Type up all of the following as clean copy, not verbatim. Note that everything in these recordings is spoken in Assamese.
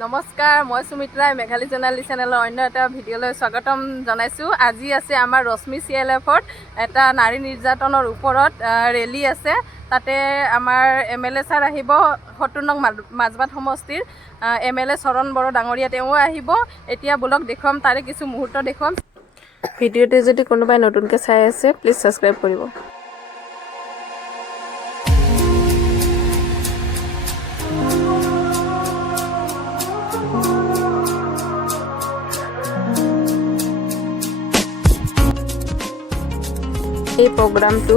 নমস্কাৰ, মই সুমিত্ৰাই মেঘালী জোনালী চেনেলৰ অন্য এটা ভিডিঅ'লৈ স্বাগতম জনাইছোঁ। আজি আছে আমাৰ ৰশ্মি CLF-ত এটা নাৰী নিৰ্যাতনৰ ওপৰত ৰেলী আছে। তাতে আমাৰ MLA ছাৰ আহিব, ৭০ নং মাজবাট সমষ্টিৰ MLA চৰণ বড়ো ডাঙৰীয়া তেওঁ আহিব। এতিয়া বলক দেখুৱাম, তাৰে কিছু মুহূৰ্ত দেখুৱাম। ভিডিঅ'টো যদি কোনোবাই নতুনকৈ চাই আছে প্লিজ ছাবস্ক্ৰাইব কৰিব। এই প্ৰগ্ৰামটো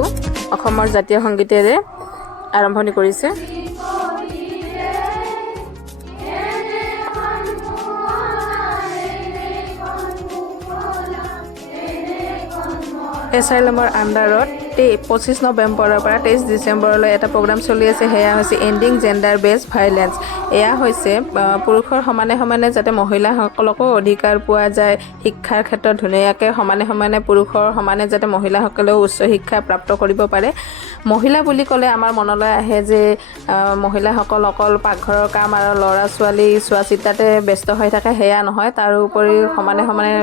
অসমৰ জাতীয় সংগীতেৰে আৰম্ভণি কৰিছে। এছাইলামৰ আণ্ডাৰত 25 নৱেম্বৰৰ পৰা 23 ডিচেম্বৰলৈ এটা প্ৰগ্ৰাম চলি আছে। সেয়া হৈছে এণ্ডিং জেণ্ডাৰ বেছড ভাইলেন্স। এয়া হৈছে পুৰুষৰ সমানে সমানে যাতে মহিলাসকলকো অধিকাৰ পোৱা যায়, শিক্ষাৰ ক্ষেত্ৰত ধুনীয়াকৈ সমানে সমানে পুৰুষৰ সমানে যাতে মহিলাসকলেও উচ্চ শিক্ষা প্ৰাপ্ত কৰিব পাৰে। মহিলা বুলি ক'লে আমাৰ মনলৈ আহে যে মহিলাসকল অকল পাকঘৰৰ কাম আৰু ল'ৰা ছোৱালী চোৱা চিতাতে ব্যস্ত হৈ থাকে, সেয়া নহয়। তাৰোপৰি সমানে সমানে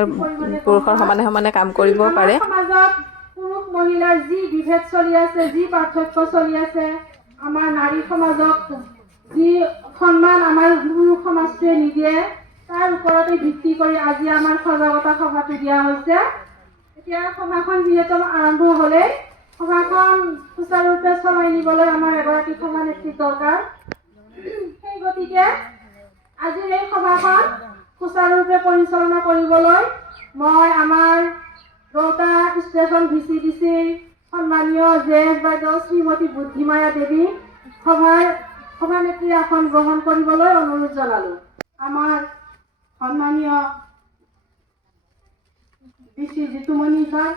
পুৰুষৰ সমানে সমানে কাম কৰিব পাৰে। পুৰুষ মহিলাৰ যি বিভেদ চলি আছে, যি পাৰ্থক্য চলি আছে, আমাৰ নাৰী সমাজক যি সন্মান আমাৰ পুৰুষ সমাজটোৱে নিদিয়ে, তাৰ ওপৰতে ভিত্তি কৰি আজি আমাৰ সজাগতা সভাটো দিয়া হৈছে। এতিয়া সভাখন যিহেতু আৰম্ভ হ'লেই, সভাখন সুচাৰুৰূপে চলাই নিবলৈ আমাৰ এগৰাকী সভানেত্ৰী দৰকাৰ। সেই গতিকে আজিৰ এই সভাখন সুচাৰুৰূপে পৰিচালনা কৰিবলৈ মই আমাৰ ৰৌতা ষ্টেচন VCDC সন্মানীয় জেএছ বাইদেউ শ্ৰীমতী বুদ্ধিমায়া দেৱী সভানেত্ৰীৰ আসন গ্ৰহণ কৰিবলৈ অনুৰোধ জনালোঁ। আমাৰ সন্মানীয় DC জিতুমণি ছাৰ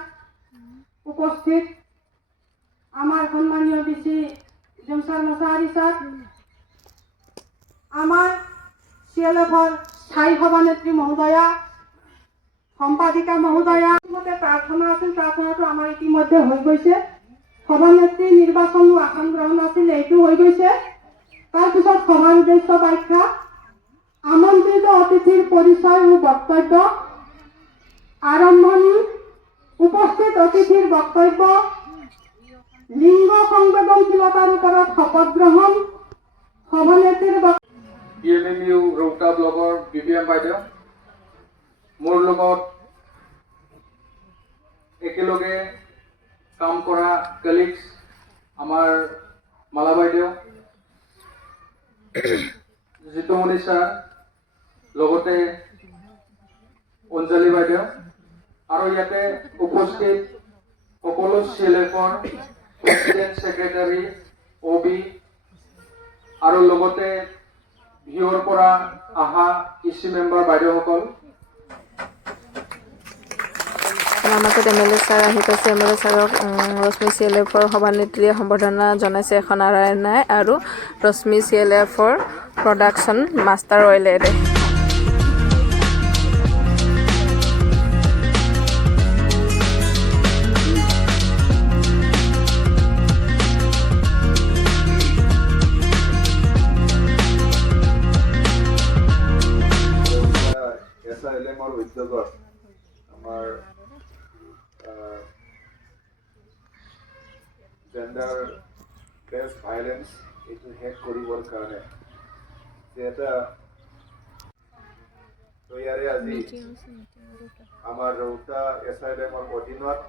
উপস্থিত, আমাৰ সন্মানীয় DC জমছাৰ মছাহাৰী ছাৰ, আমাৰ CLF-ৰ স্থায়ী সভানেত্ৰী মহোদয়া, সম্পাদিকা মহোদয়া, মতে প্ৰাৰ্থনা আছিল, প্ৰাৰ্থনাটো আমাৰ ইতিমধ্যে হৈ গৈছে। সভানেত্ৰী নিৰ্বাচনো আসন গ্ৰহণ আছিল, এইটো হৈ গৈছে। তাৰপিছত সভাৰ উদ্দেশ্য ব্যাখ্যা, আমন্ত্ৰিত অতিথিৰ পৰিচয় ও বক্তব্য, আৰম্ভণি, উপস্থিত অতিথিৰ বক্তব্য, লিংগ সংবেদনশীলতাৰ ওপৰত শপত গ্ৰহণ, সভানেত্ৰীৰ PMMU ৰৌতা ব্লকৰ BPM বাইদেউ, মোৰ লগত একেলগে কাম কৰা কলিগছ আমাৰ মালা বাইদেউ, জিতুমণি ছাৰ, লগতে অঞ্জলি বাইদেউ আৰু ইয়াতে উপস্থিত সকলো CLF-ৰ প্ৰেচিডেণ্ট, ছেক্ৰেটাৰী, OB আৰু লগতে ভিঅ'ৰ পৰা অহা EC মেম্বাৰ বাইদেউসকল। আমাৰ মাজত MLA ছাৰ আহি পাইছে। MLA ছাৰক ৰশ্মি CLF-ৰ সভানেত্ৰীয়ে সম্বৰ্ধনা জনাইছে এখন আৰায়নাই আৰু ৰশ্মি CLF-ৰ প্ৰডাকশ্যন মাষ্টাৰ অইলেৰে। SILM-ৰ উদ্যোগত আমাৰ জেণ্ডাৰ বেছড ভাইলেন্স এইটো শেষ কৰিবৰ কাৰণে এটা তৈয়াৰী আজি আমাৰ ৰৌতা SILM-ৰ অধীনত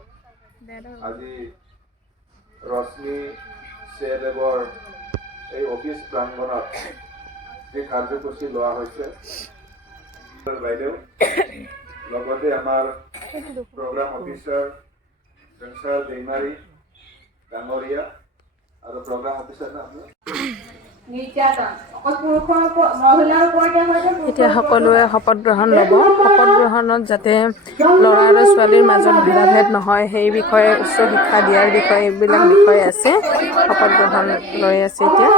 আজি ৰশ্মি CLF-ৰ এই অফিচ প্ৰাংগণত এই কাৰ্যসূচী লোৱা হৈছে। বাইদেউ, লগতে আমাৰ প্ৰগ্ৰাম অফিচাৰ জনসাৰ দেইমাৰী ডাঙৰীয়া আৰু প্ৰগ্ৰাম অফিচাৰ এতিয়া সকলোৱে শপত গ্ৰহণ ল'ব। শপত গ্ৰহণত যাতে ল'ৰা আৰু ছোৱালীৰ মাজত ভেদাভেদ নহয় সেই বিষয়ে, উচ্চ শিক্ষা দিয়াৰ বিষয়ে, এইবিলাক বিষয় আছে। শপত গ্ৰহণ লৈ আছে এতিয়া।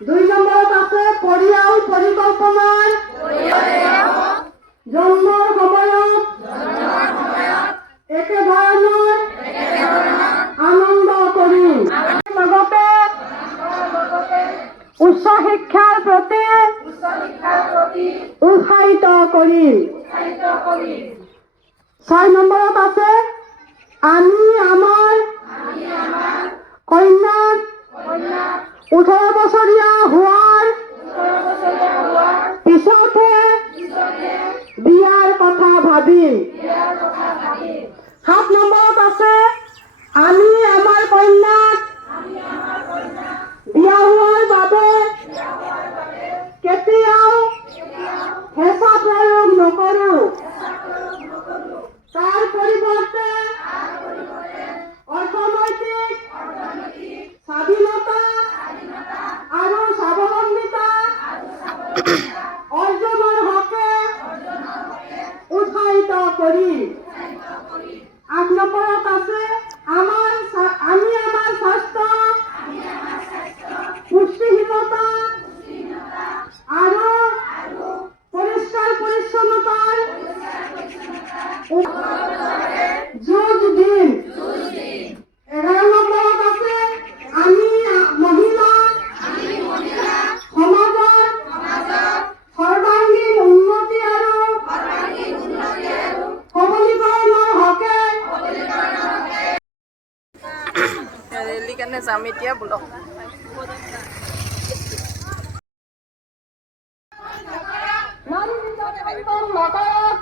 2 নম্বৰত আছে পৰিয়াল পৰিকল্পনাৰ জন্মৰ সময়ত একেধৰণৰ আনন্দ কৰিম। লগতে উচ্চ শিক্ষাৰ প্ৰতি উৎসাহিত কৰিম। 6 নম্বৰত আছে আমি আমাৰ কন্যাক 18 বছৰীয়া হোৱাৰ পিছতহে বিয়াৰ কথা ভাবিম। 7 নম্বৰত আছে আমি আমাৰ কন্যাক বিয়া হোৱাৰ বাবে কেতিয়াও হেঁচা প্ৰয়োগ নকৰোঁ। তাৰ পৰিৱৰ্তে অৰ্থনৈতিক স্বাধীনতা আৰু স্বাৱলম্বিতা অৰ্জনৰ হকে উৎসাহিত কৰিম। 8 নম্বৰত আছে আমি আমাৰ স্বাস্থ্য পুষ্টিহীনতা আৰু পৰিষ্কাৰ পৰিচ্ছন্নতাৰ যুঁজ দিম। 11 নম্বৰত আছে আমি মহিলা সমাজৰ সৰ্বাংগীন উন্নতি আৰু সবলীকৰণৰ হকে ৰেলী কাৰণে যাম এতিয়া বোলক। নাৰী নিৰ্যাতন নকৰক,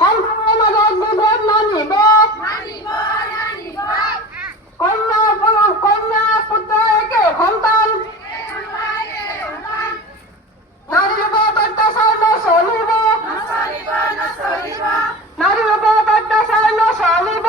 সন্তানৰ মাজত বিভেদ নানিব, কন্যা পুত্ৰ একে সন্তান, নাৰীৰ ওপৰত অত্যাচাৰ নচলিব, নাৰীৰ ওপৰত অত্যাচাৰ নচলিব।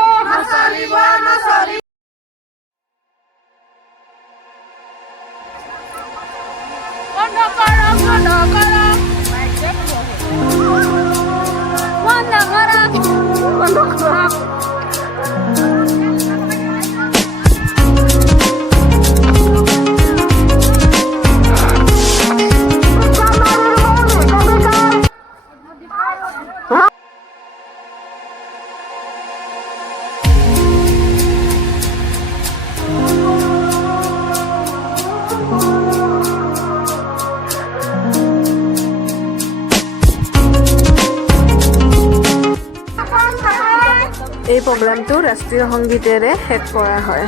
এই প্ৰগ্ৰামটো ৰাষ্ট্ৰীয় সংগীতেৰে শেষ কৰা হয়।